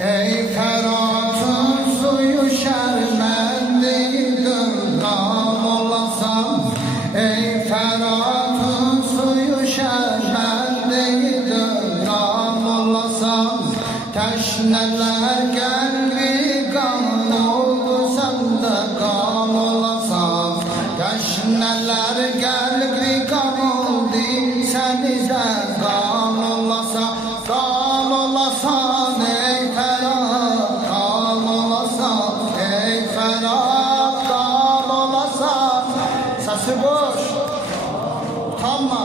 Ey Ferhat'ın suyu şermenliydim kal olasam. Ey Ferhat'ın suyu şermenliydim kal olasam. Teşneler geldi kan oldu sen de kal olasam. Teşneler geldi kan oldu seni de kal olasam. Kal olasan ey Ferhat, kal olasan ey Ferhat, kal olasan. Sesi boş, utanma.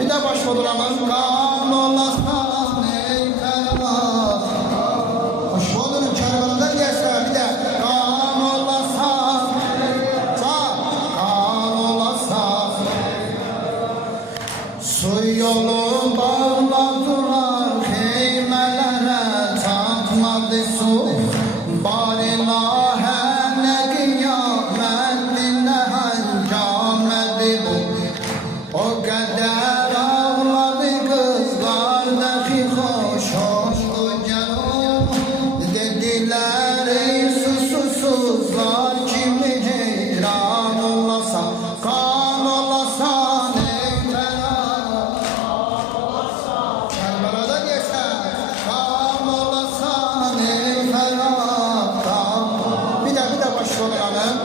Bir de baş oduramaz. Kal olasan ey Ferhat. Hoş olun Kerbela'dan gelse bir de kal olasan. Kal olasan. Su yolu bağladılar heymelere, tatmadı su. Bari lahe ne kıyametti ne hangamedi bu. O kadar ağladı kızlar dahi hoş hoştu canım. Dediler ey susuzlar kimi heyran olasa. Kan olasan ey Ferhat. Kerbela'da geçer. Kan olasan ey Ferhat. Bir de başlayalım.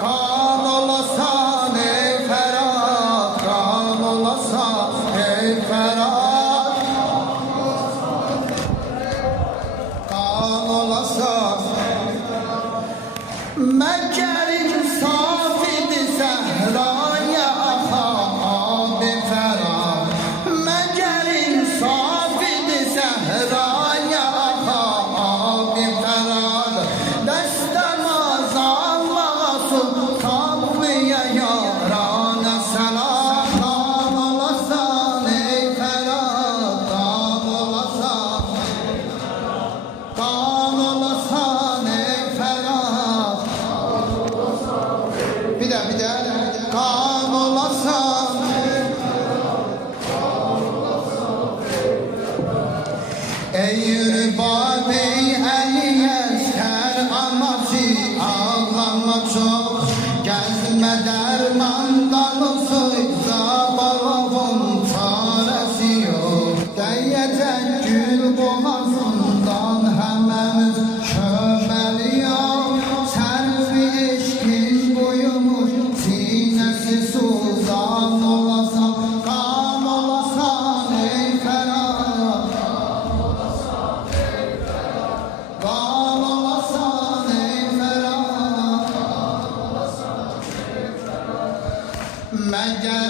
Kan olasan ey Ferhat. Kan olasan ey Ferhat. Kan olasan. Mekke'nin safidi sehraya abi Ferhat. Mekke'nin safidi sehraya abi Ferhat. Destemaz Allah'a sultanlıya yarana selam. Kan olasan ey Ferhat. Kan olasan. Kan olasan ey Ferhat. Bir de kan olasan. Ey rübabi eli yeter amacı ağlama çok. Gezme dermandan sıysa balafın çaresi yok. Değecek gül boğazından hemen çömeliyor. Servi eşkin buyumuş sinesi suzan olasan. Kan olasan ey Ferhat. Kan olasan ey Ferhat. Mecel